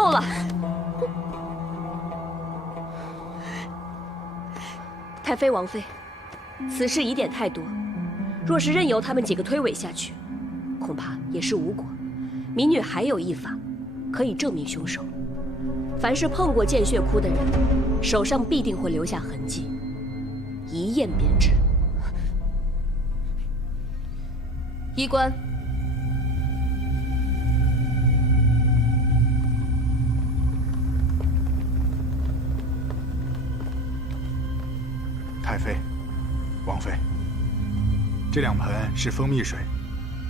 够了！太妃、王妃，此事疑点太多，若是任由他们几个推诿下去，恐怕也是无果。民女还有一法，可以证明凶手。凡是碰过见血窟的人，手上必定会留下痕迹，一验便知。医官。 太妃、王妃，这2盆是蜂蜜水，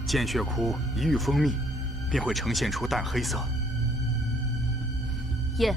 见血窟一遇蜂蜜，便会呈现出淡黑色。验。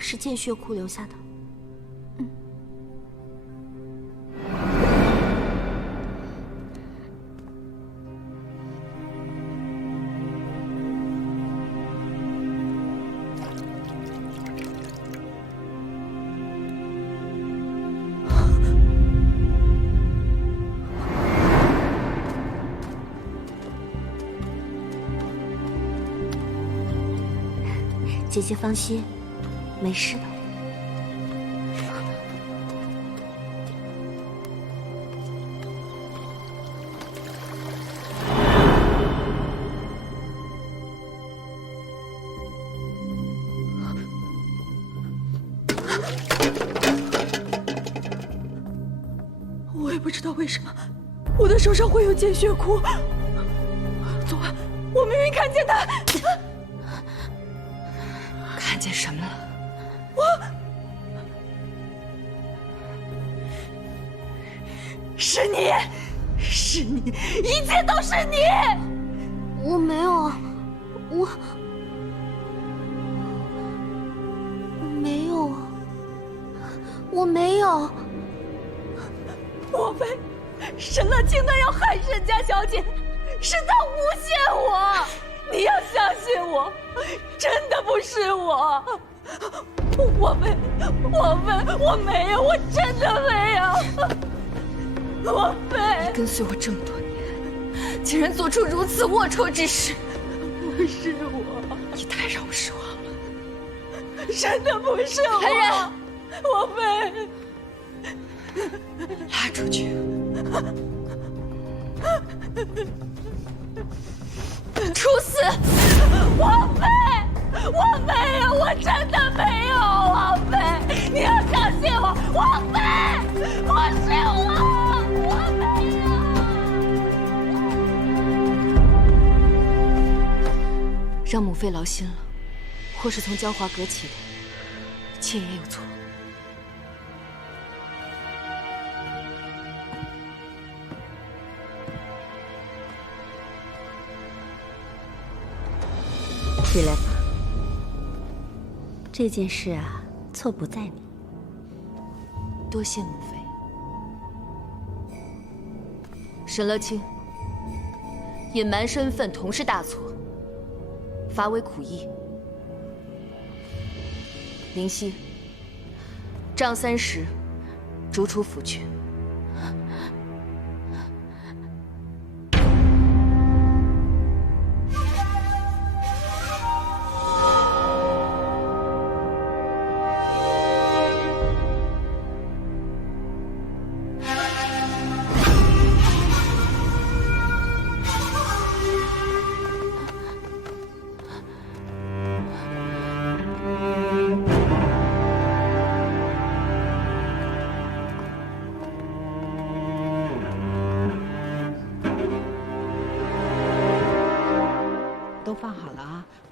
是见血窟留下的。姐姐放心。 没事的。我也不知道为什么我的手上会有见血窟。昨晚我明明看见他，看见什么了？ 是你，是你，一切都是你！我没有啊，我没有啊，我没有。莫非沈乐清他要害沈家小姐，是他诬陷我？你要相信我，真的不是我。我没有，我真的没有。 王妃，你跟随我这么多年，竟然做出如此龌龊之事！不是我，你太让我失望了。真的不是我，来人，王妃，拉出去！处死！王妃，我没有，我真的没有，王妃，你要相信我，王妃，不是我。 让母妃劳心了，或是从娇华阁起的，妾也有错。起来吧，这件事啊，错不在你。多谢母妃。沈乐清，隐瞒身份同是大错。 罚为苦役。灵犀，杖30，逐出府阙。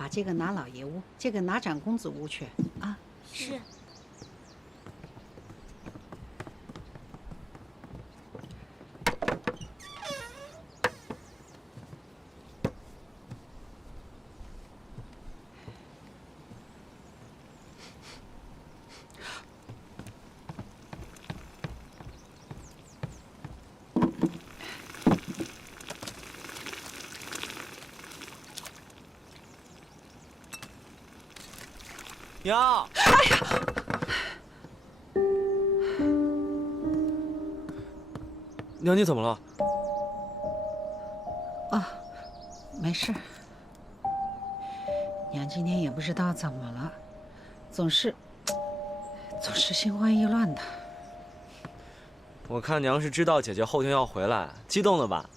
把这个拿老爷屋，这个拿长公子屋去啊。是。娘，娘，你怎么了？啊，没事。娘今天也不知道怎么了，总是心慌意乱的。我看娘是知道姐姐后天要回来，激动了吧？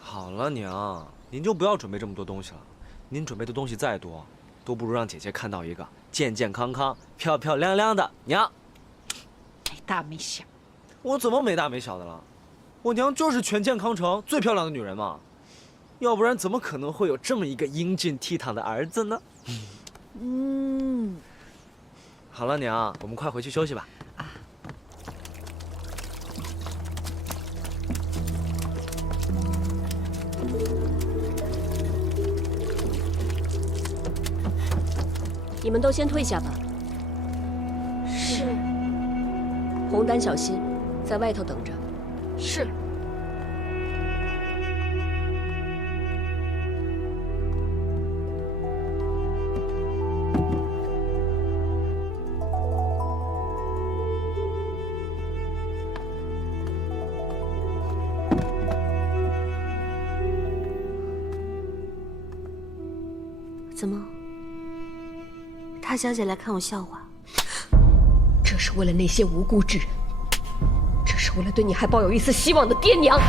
好了，娘，您就不要准备这么多东西了。您准备的东西再多，都不如让姐姐看到一个健健康康、漂漂亮亮的娘。没大没小。我怎么没大没小的了？我娘就是全健康城最漂亮的女人嘛，要不然怎么可能会有这么一个英俊倜傥的儿子呢？好了，娘，我们快回去休息吧。你们都先退下吧。是。红丹小心，在外头等着。是。怎么？大小姐来看我笑话？这是为了那些无辜之人，这是为了对你还抱有一丝希望的爹娘。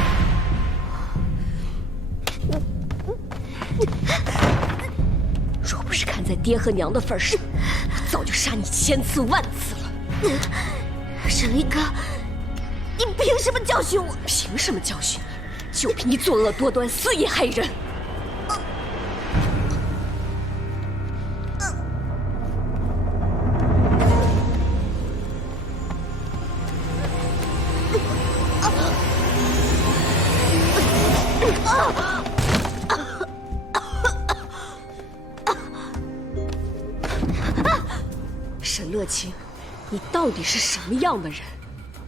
若不是看在爹和娘的份上，我早就杀你千次万次了。沈离哥，你凭什么教训我？凭什么教训你？就凭你作恶多端、肆意害人。沈乐清，你到底是什么样的人？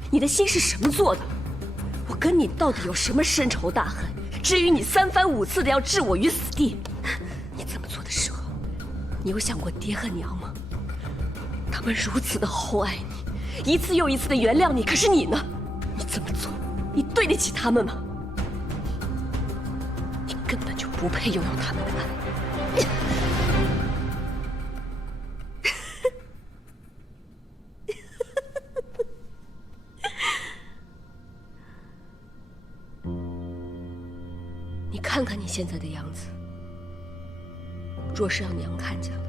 你的心是什么做的？我跟你到底有什么深仇大恨？至于你三番五次的要置我于死地，你这么做的时候，你有想过爹和娘吗？他们如此的厚爱你，一次又一次的原谅你，可是你呢？你这么做，你对得起他们吗？你根本就不配拥有他们的爱。你看看你现在的样子，若是让娘看见了，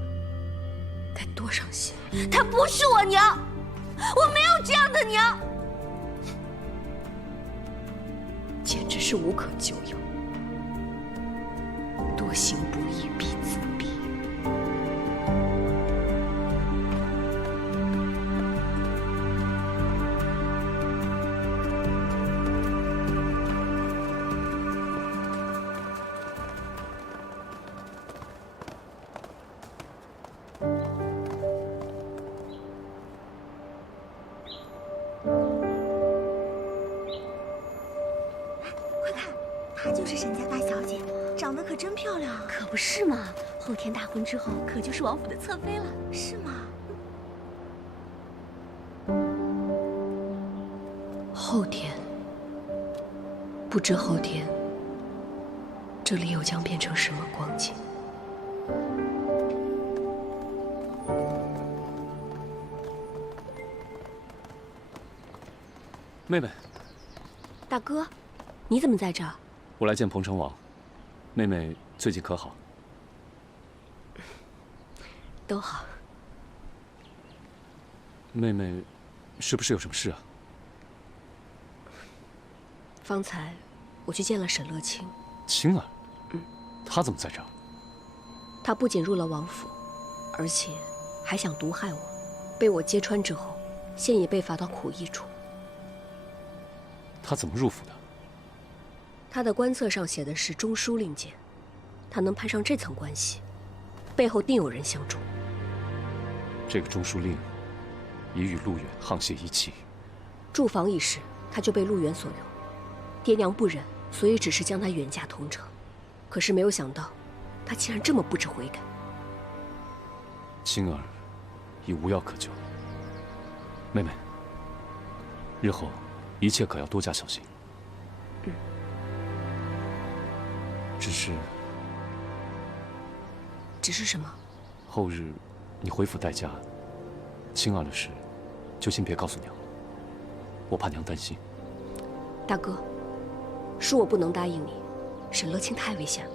该多伤心！她不是我娘，我没有这样的娘，简直是无可救药。多行不义必自毙。快看，她就是沈家大小姐，长得可真漂亮。可不是嘛？后天大婚之后，可就是王府的侧妃了，是吗？后天，不知后天，这里又将变成什么光景？妹妹，大哥，你怎么在这儿？我来见彭城王。妹妹最近可好？都好。妹妹，是不是有什么事啊？方才我去见了沈乐清。青儿。他怎么在这儿？他不仅入了王府，而且还想毒害我。被我揭穿之后，现已被罚到苦役处。他怎么入府的？他的官册上写的是中书令监，他能攀上这层关系，背后定有人相助。这个中书令已与陆远沆瀣一气。驻防一事，他就被陆远所用。爹娘不忍，所以只是将他远嫁同城。可是没有想到，他竟然这么不知悔改。青儿已无药可救，妹妹，日后一切可要多加小心。只是什么？后日你回府待嫁，青儿的事就先别告诉娘了，我怕娘担心。大哥，恕我不能答应你，沈乐清太危险了。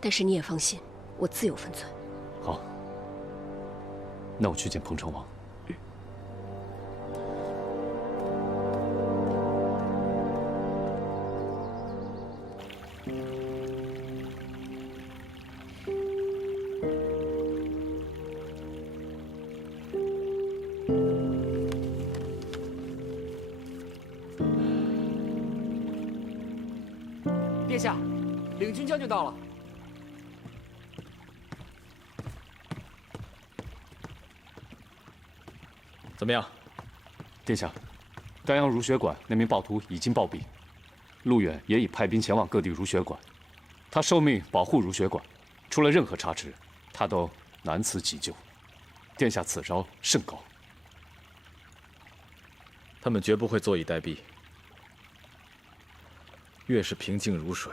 但是你也放心，我自有分寸。好，那我去见彭城王。殿下，领军将军到了。怎么样，殿下？丹阳儒学馆那名暴徒已经暴毙，陆远也已派兵前往各地儒学馆。他受命保护儒学馆，出了任何差池，他都难辞其咎。殿下此招甚高。他们绝不会坐以待毙。越是平静如水，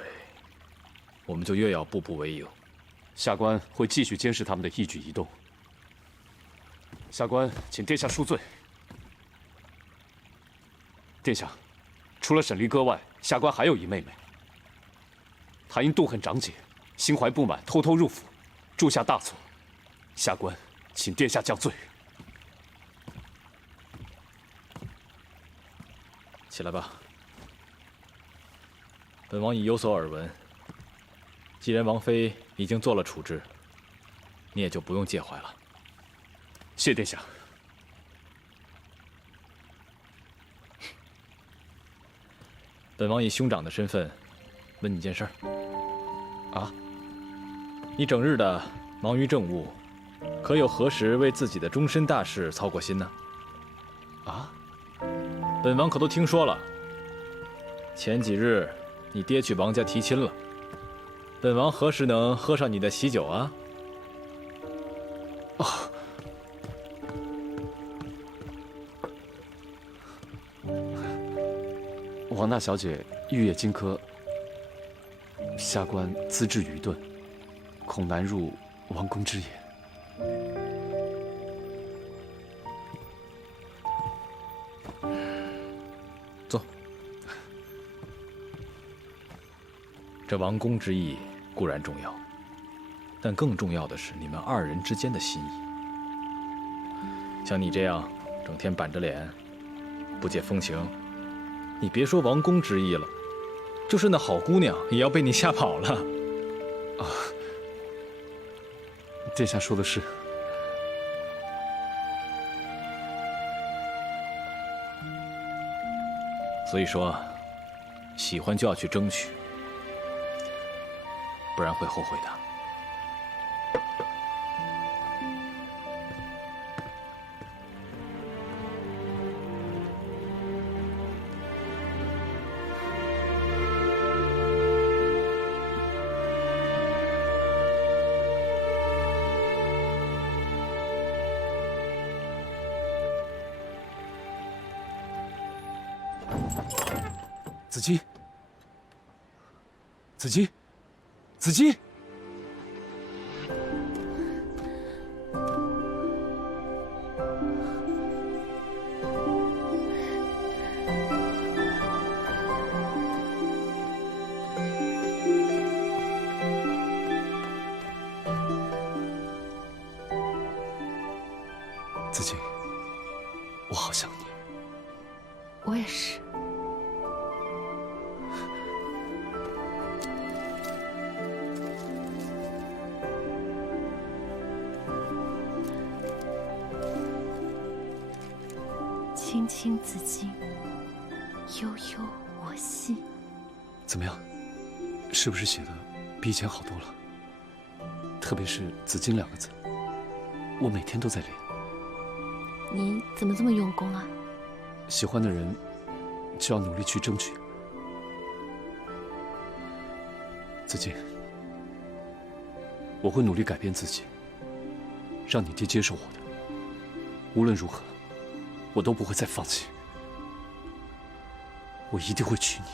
我们就越要步步为营。下官会继续监视他们的一举一动。下官请殿下恕罪。殿下，除了沈离歌外，下官还有一妹妹。她因妒恨长姐，心怀不满，偷偷入府，铸下大错。下官请殿下降罪。起来吧。本王已有所耳闻，既然王妃已经做了处置，你也就不用介怀了。谢殿下。本王以兄长的身份问你件事儿。啊？你整日的忙于政务，可有何时为自己的终身大事操过心呢？啊？本王可都听说了。前几日你爹去王家提亲了，本王何时能喝上你的喜酒啊？啊！王大小姐玉液金科，下官资质愚钝，恐难入王公之眼。坐。这王公之意固然重要，但更重要的是你们二人之间的心意。像你这样整天板着脸，不解风情，你别说王公之意了，就是那好姑娘也要被你吓跑了。啊，殿下说的是。所以说，喜欢就要去争取，不然会后悔的。子期，子期，子期！子期，我好想你。我也是。青青子衿，悠悠我心。怎么样？是不是写的比以前好多了？特别是“紫荆”2个字，我每天都在练。你怎么这么用功啊？喜欢的人就要努力去争取。子衿，我会努力改变自己，让你爹接受我的。无论如何，我都不会再放弃。我一定会娶你。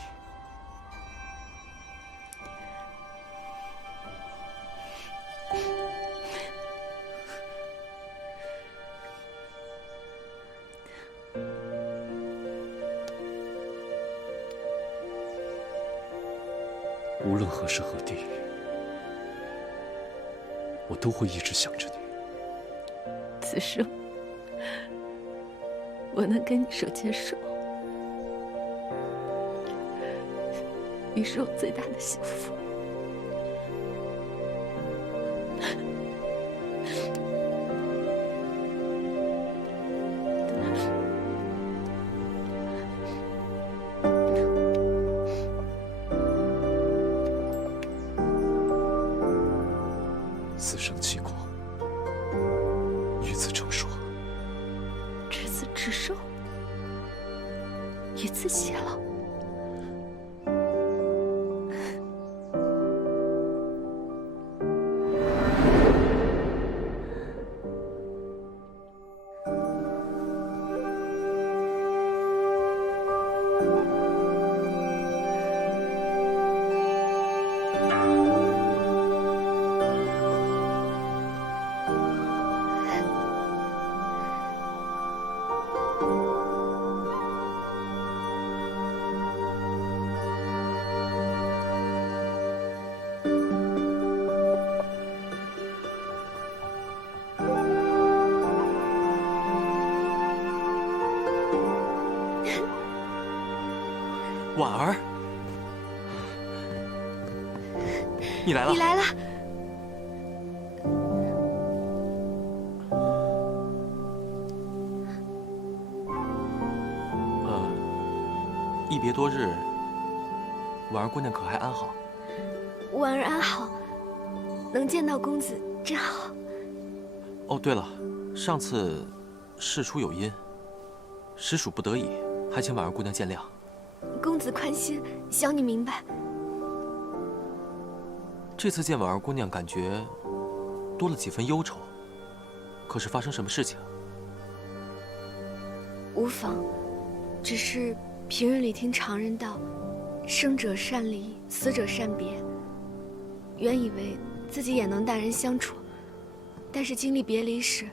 无论何时何地，我都会一直想着你。此生，我能跟你手牵手，你是我最大的幸福。此生契阔，与子成说。执子之手，与子偕老。婉儿，你来了。你来了。一别多日，婉儿姑娘可还安好？婉儿安好，能见到公子真好。哦，对了，上次事出有因，实属不得已，还请婉儿姑娘见谅。公子宽心，小女明白。这次见婉儿姑娘，感觉多了几分忧愁。可是发生什么事情？无妨，只是平日里听常人道，生者善离，死者善别。原以为自己也能待人相处，但是经历别离时，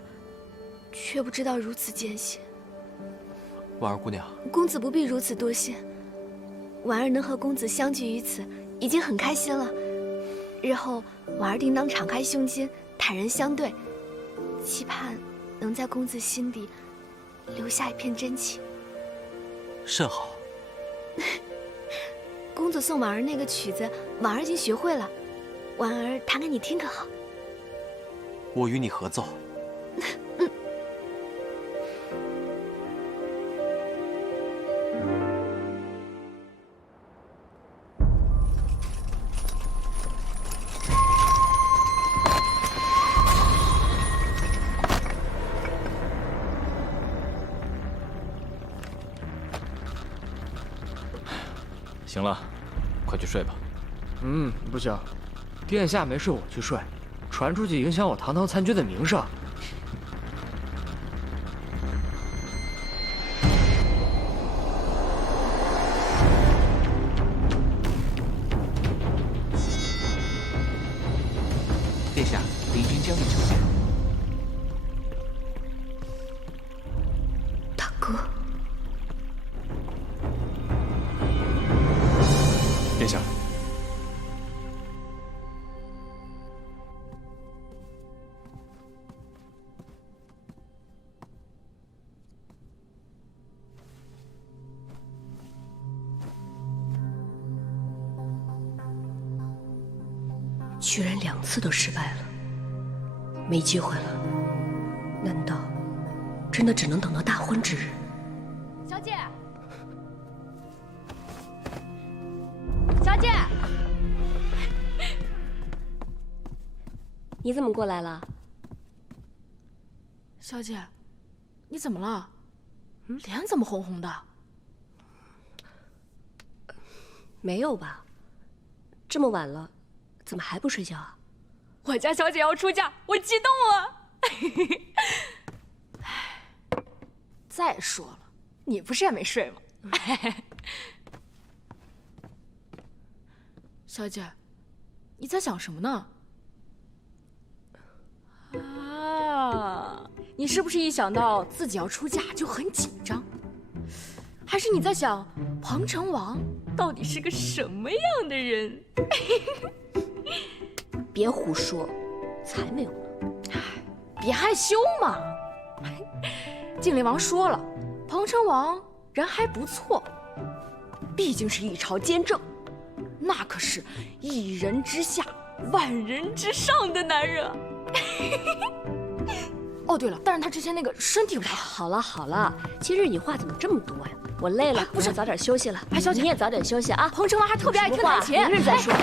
却不知道如此艰辛。婉儿姑娘，公子不必如此多心。婉儿能和公子相聚于此，已经很开心了。日后婉儿定当敞开胸襟，坦然相对，期盼能在公子心底留下一片真情。甚好。公子送婉儿那个曲子，婉儿已经学会了，婉儿弹给你听可好？我与你合奏。行了，快去睡吧。不行，殿下没睡我去睡，传出去影响我堂堂参军的名声。殿下，林军将军求见。大哥。殿下，居然2次都失败了，没机会了。难道真的只能等到大婚之日？小姐，小姐，你怎么过来了？小姐，你怎么了？脸怎么红红的？没有吧？这么晚了，怎么还不睡觉啊？我家小姐要出嫁，我激动啊！再说了，你不是也没睡吗？小姐，你在想什么呢？啊，你是不是一想到自己要出嫁就很紧张？还是你在想彭城王到底是个什么样的人？别胡说，才没有呢。别害羞嘛。晋灵王说了，彭城王人还不错，毕竟是一朝监正，那可是一人之下，万人之上的男人。哦，对了，但是他之前那个身体不太好。好了好了，今日你话怎么这么多呀？我累了，不是，我要早点休息了。哎，小姐你也早点休息啊。彭城王还特别爱听弹琴，明日再说。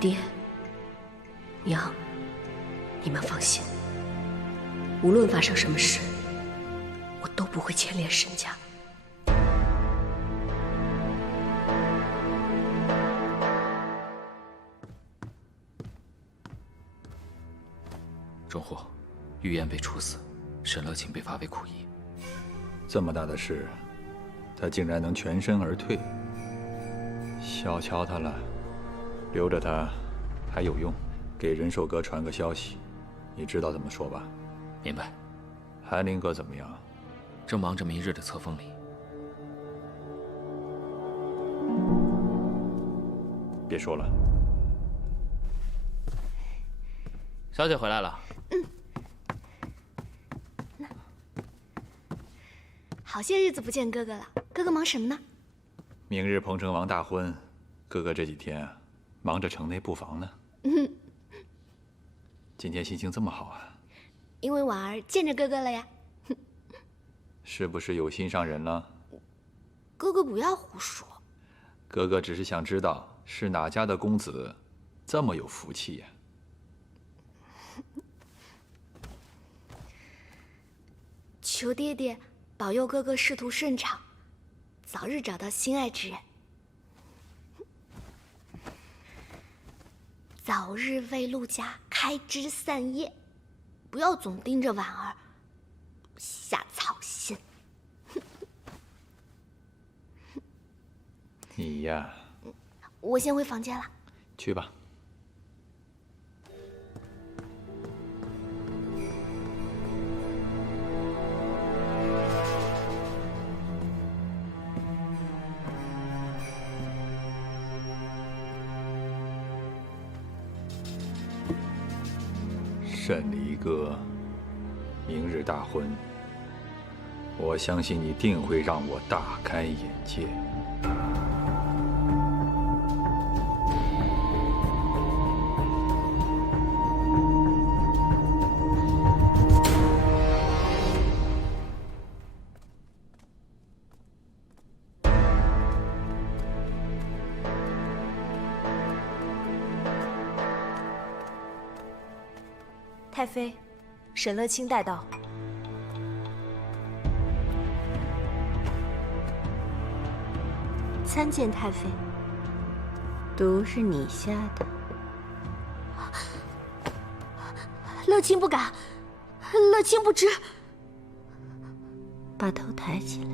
爹，娘，你们放心，无论发生什么事，我都不会牵连沈家。中护，玉燕被处死，沈乐清被罚为苦役。这么大的事，他竟然能全身而退，小瞧他了。留着他还有用，给仁寿阁传个消息，你知道怎么说吧？明白。韩林阁怎么样？正忙着明日的册封礼。别说了。小姐回来了。好些日子不见哥哥了，哥哥忙什么呢？明日彭城王大婚，哥哥这几天啊，忙着城内布防呢。今天心情这么好啊？因为婉儿见着哥哥了呀。是不是有心上人了？哥哥不要胡说。哥哥只是想知道是哪家的公子这么有福气呀？求爹爹保佑哥哥仕途顺畅，早日找到心爱之人，早日为陆家开枝散叶，不要总盯着婉儿瞎操心。你呀，我先回房间了。去吧。沈离哥，明日大婚，我相信你定会让我大开眼界。太妃，沈乐清带到。参见太妃。毒是你下的。乐清不敢，乐清不知。把头抬起来。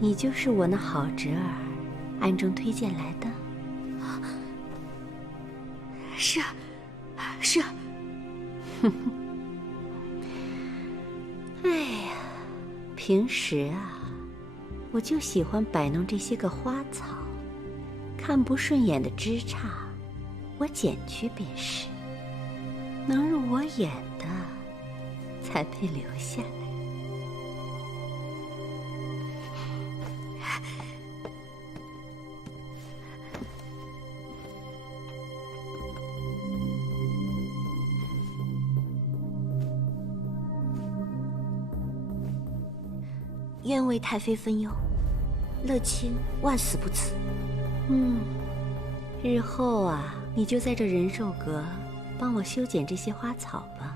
你就是我那好侄儿暗中推荐来的。是，是。哎呀，平时啊，我就喜欢摆弄这些个花草，看不顺眼的枝杈，我剪去便是。能入我眼的，才配留下来。愿为太妃分忧，乐清万死不辞。日后啊，你就在这人寿阁帮我修剪这些花草吧。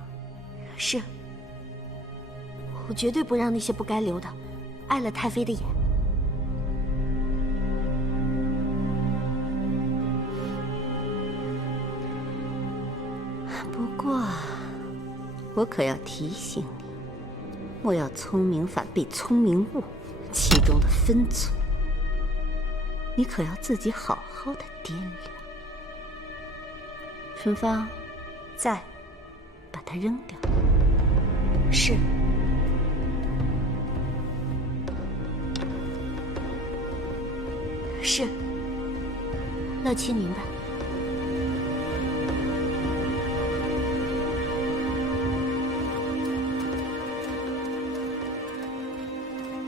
是，我绝对不让那些不该留的碍了太妃的眼。不过，我可要提醒你，我要聪明反被聪明误，其中的分寸，你可要自己好好的掂量。春芳，在，把它扔掉。是。是。乐清明白。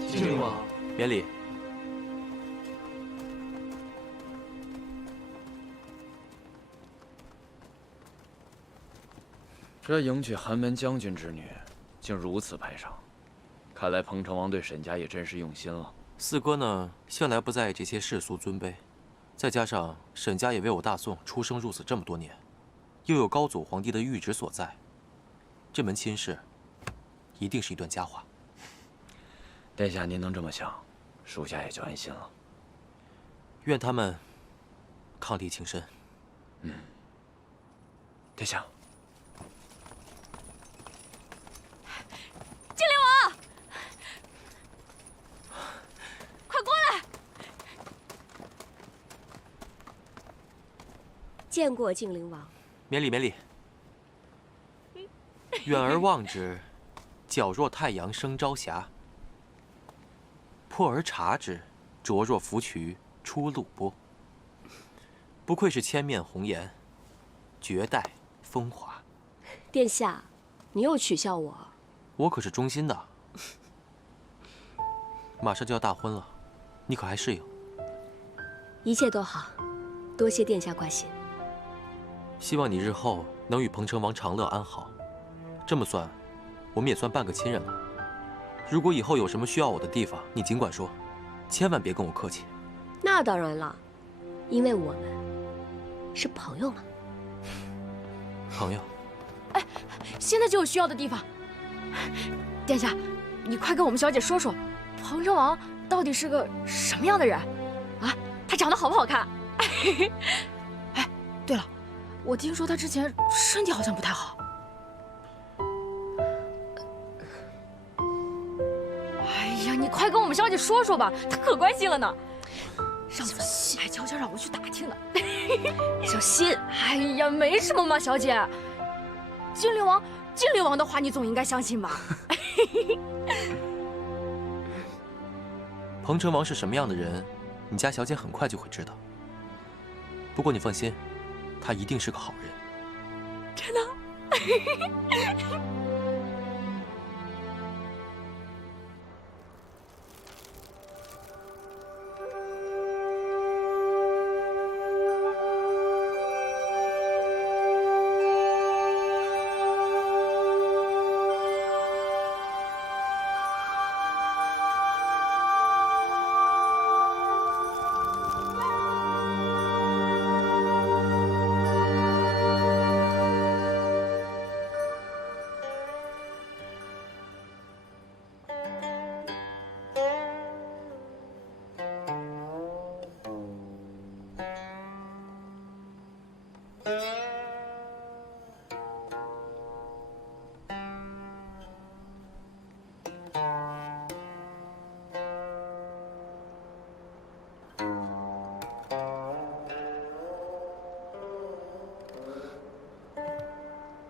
精灵王，免礼。这迎娶寒门将军之女，竟如此排场，看来彭城王对沈家也真是用心了。四哥呢，向来不在意这些世俗尊卑，再加上沈家也为我大宋出生入死这么多年，又有高祖皇帝的谕旨所在，这门亲事一定是一段佳话。殿下您能这么想，属下也就安心了。愿他们伉俪情深。殿下。精灵王，快过来！见过精灵王。免礼免礼。远而望之，皎若太阳升朝霞；破而察之，灼若芙蕖出露波。不愧是千面红颜，绝代风华。殿下，你又取笑我？我可是忠心的。马上就要大婚了，你可还适应？一切都好，多谢殿下挂心。希望你日后能与彭城王长乐安好。这么算，我们也算半个亲人了。如果以后有什么需要我的地方，你尽管说，千万别跟我客气。那当然了，因为我们是朋友嘛。朋友。哎，现在就有需要的地方。殿下，你快跟我们小姐说说，彭城王到底是个什么样的人？啊，他长得好不好看？哎，对了，我听说他之前身体好像不太好。哎呀，你快跟我们小姐说说吧，她可关心了呢。上次还悄悄让我去打听呢。小心！哎呀，没什么嘛，小姐。精灵王的话你总应该相信吧？彭城王是什么样的人，你家小姐很快就会知道。不过你放心，他一定是个好人。真的？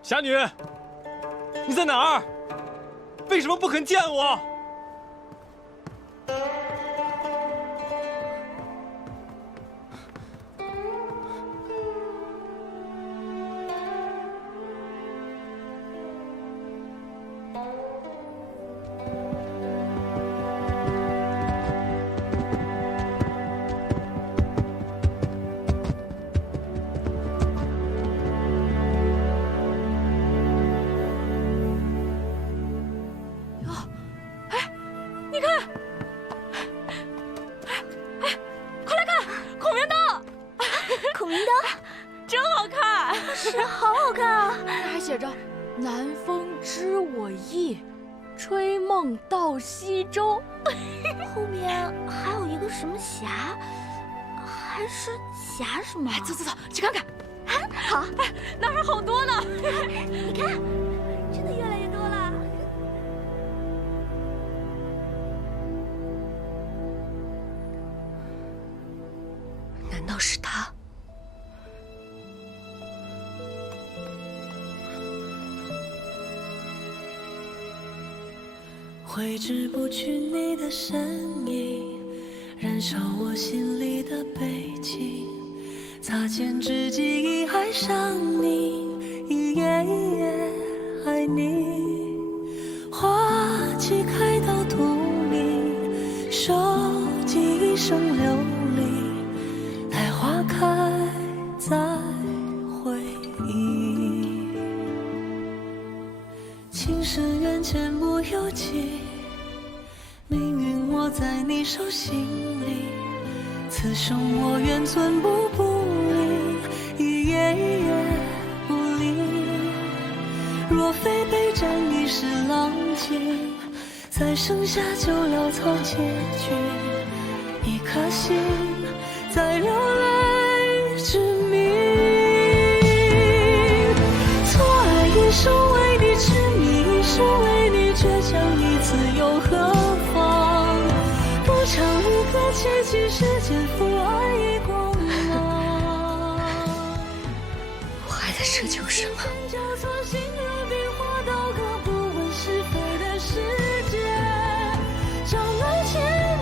侠女，你在哪儿？为什么不肯见我？意，吹梦到西洲。后面还有一个什么峡，还是峡什么？走走走，去看看。啊，好，那儿好多呢。你看，真的越来越多了。难道是他？挥之不去你的身影，燃烧我心里的悲情。擦肩之际已爱上你，一夜一夜爱你。花期开到荼蘼，收集一生流离，待花开再回忆。情深缘浅不由己，命运握在你手心里，此生我愿寸步不离，一夜一夜不离。若非备战一时浪迹，再剩下就潦草结局。一颗心在流泪之谜，错爱一生为你痴迷，一生为你倔强，一次又何妨？不长一个契机，世间负爱已光芒。我还在奢求什么？心如冰花，刀割不问是非的世界，朝来寂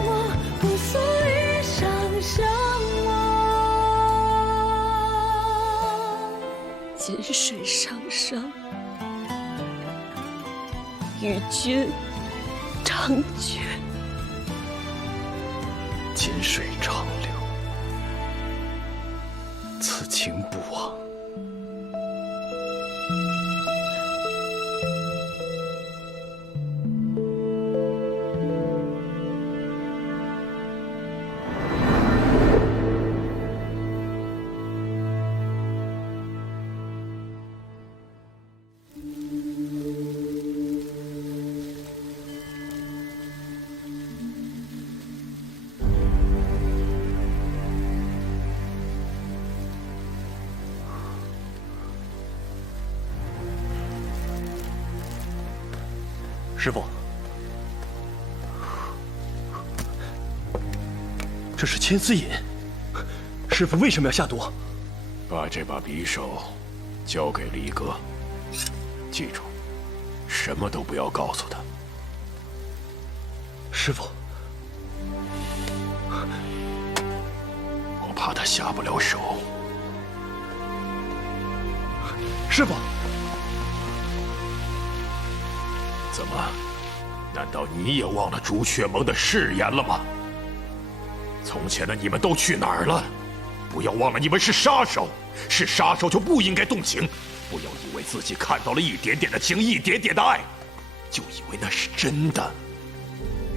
寞，不诉一生相忘。近水伤伤，与君长绝。近水长流，此情不忘。师傅，这是千丝饮，师傅为什么要下毒？把这把匕首交给离歌，记住，什么都不要告诉他。师傅，我怕他下不了手。师傅。怎么？难道你也忘了朱雀盟的誓言了吗？从前的你们都去哪儿了？不要忘了，你们是杀手，是杀手就不应该动情。不要以为自己看到了一点点的情，一点点的爱，就以为那是真的。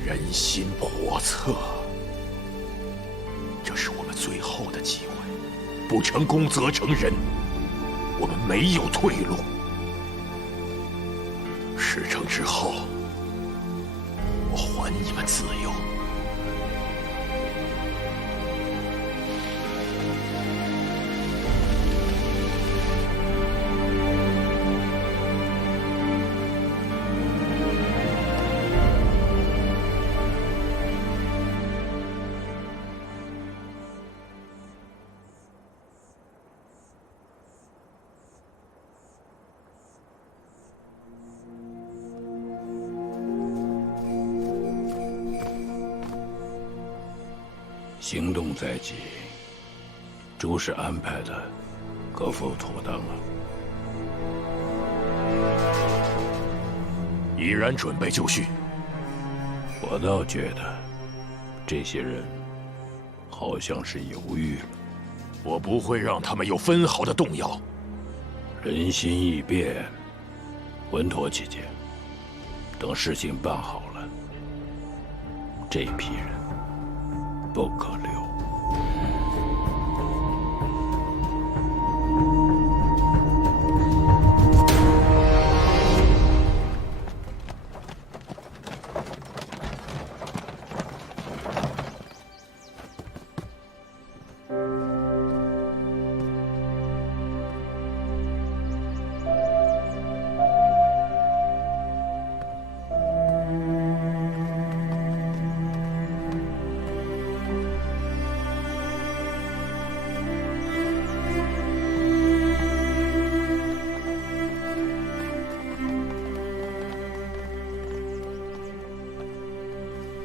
人心叵测，这是我们最后的机会，不成功则成仁，我们没有退路。事成之后，我还你们自由。行动在即，诸事安排的可否妥当了？已然准备就绪。我倒觉得，这些人好像是犹豫了。我不会让他们有分毫的动摇。人心易变，稳妥起见。等事情办好了，这批人不可留。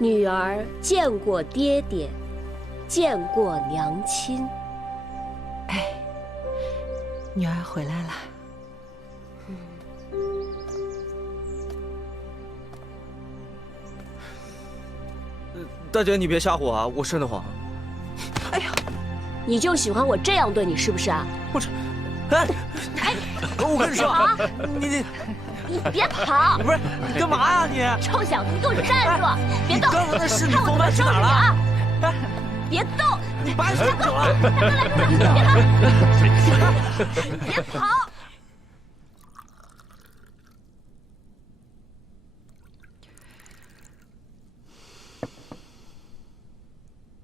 女儿见过爹爹，见过娘亲。哎，女儿回来了。大姐，你别吓唬我啊，我瘆得慌。哎呀，你就喜欢我这样对你是不是啊？我这，哎，我跟你说，你别跑！不是，你干嘛呀你？臭小子，你给我站住！别动！刚才那是你看我怎么收拾你啊！别动！你把手走了！别跑！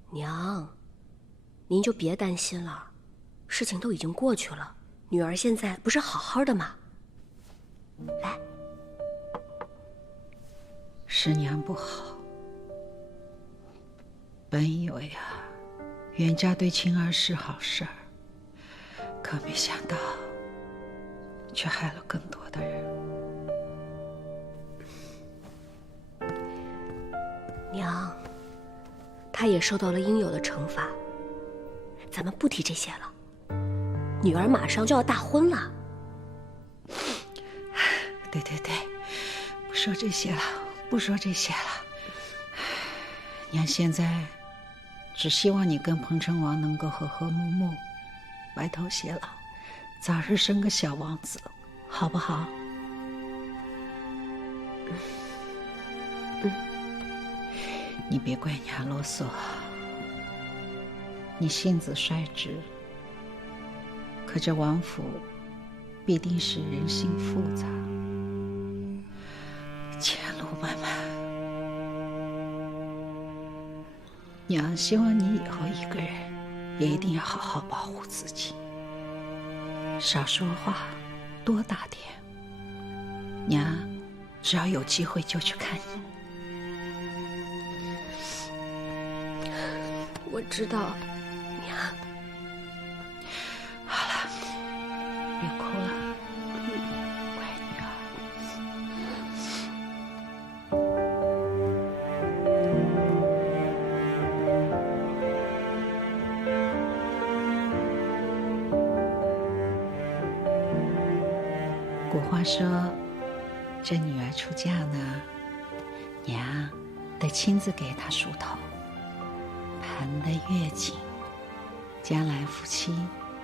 娘，您就别担心了，事情都已经过去了，女儿现在不是好好的吗？来，是娘不好，本以为啊，袁家对青儿是好事儿，可没想到，却害了更多的人。娘，她也受到了应有的惩罚，咱们不提这些了。女儿马上就要大婚了。对对对，不说这些了，不说这些了。娘现在只希望你跟彭城王能够和和睦睦，白头偕老，早日生个小王子，好不好？你别怪娘啰嗦，你性子率直，可这王府必定是人心复杂，前路漫漫。娘希望你以后一个人也一定要好好保护自己，少说话，多打点。娘只要有机会就去看你。我知道，娘。好了，别哭了，乖女儿。古话说，这女儿出嫁呢，娘得亲自给她梳头。盘得越紧，将来夫妻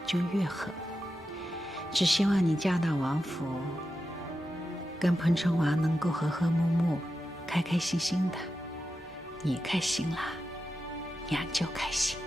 就越和睦。只希望你嫁到王府，跟彭城王能够和和睦睦，开开心心的。你开心了，娘就开心。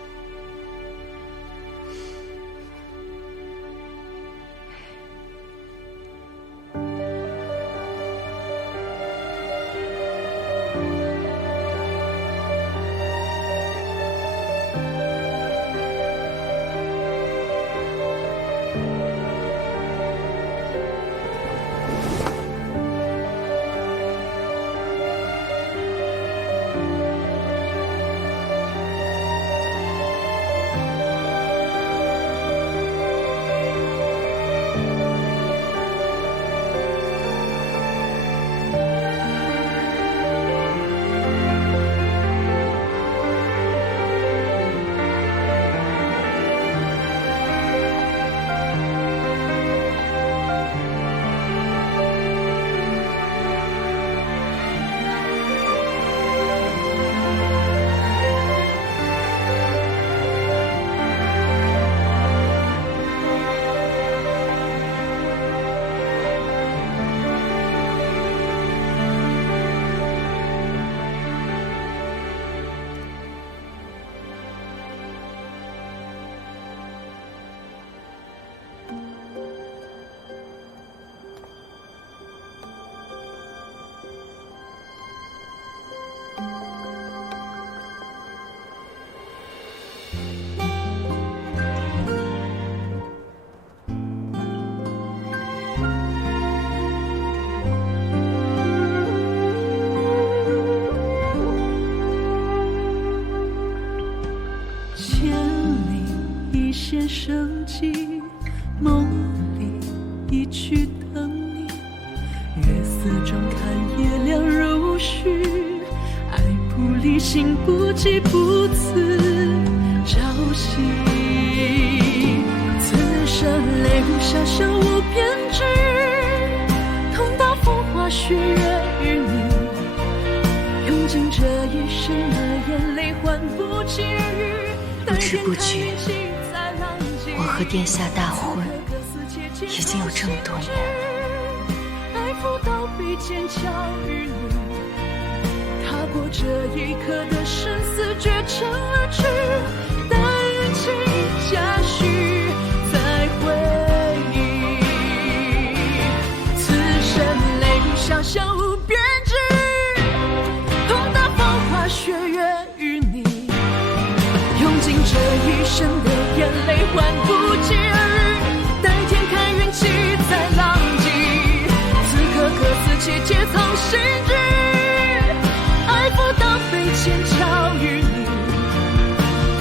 生机，梦里一去等你，月色中看夜亮如许，爱不提醒不疾不辞朝夕。此生泪如小小无边际，痛到风花雪月与你，用尽这一生的眼泪换不起日。不知不觉，我和殿下大婚已经有这么多年了。爱抚到鼻尖巧与你，踏过这一刻的生死绝尘而去，待缘起佳序再回忆。此生泪如小小无边际，痛到风花雪月与你，用尽这一生的眼泪换不起日，待天开缘起再浪迹。此刻各司其节藏心志，爱抚到飞千巧与你，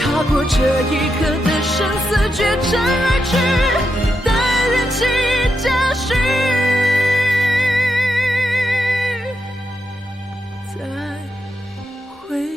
踏过这一刻的生死绝尘而去，待缘起佳序再回忆。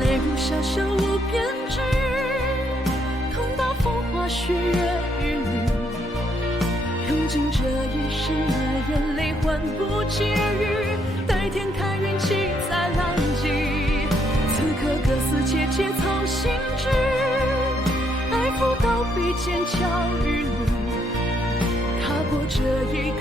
泪如小小无边际，痛到风花雪月与你，用尽这一生的眼泪换不起日，待天开缘起再浪迹。此刻各司其节藏心志，爱抚到鼻尖巧与你，踏过这一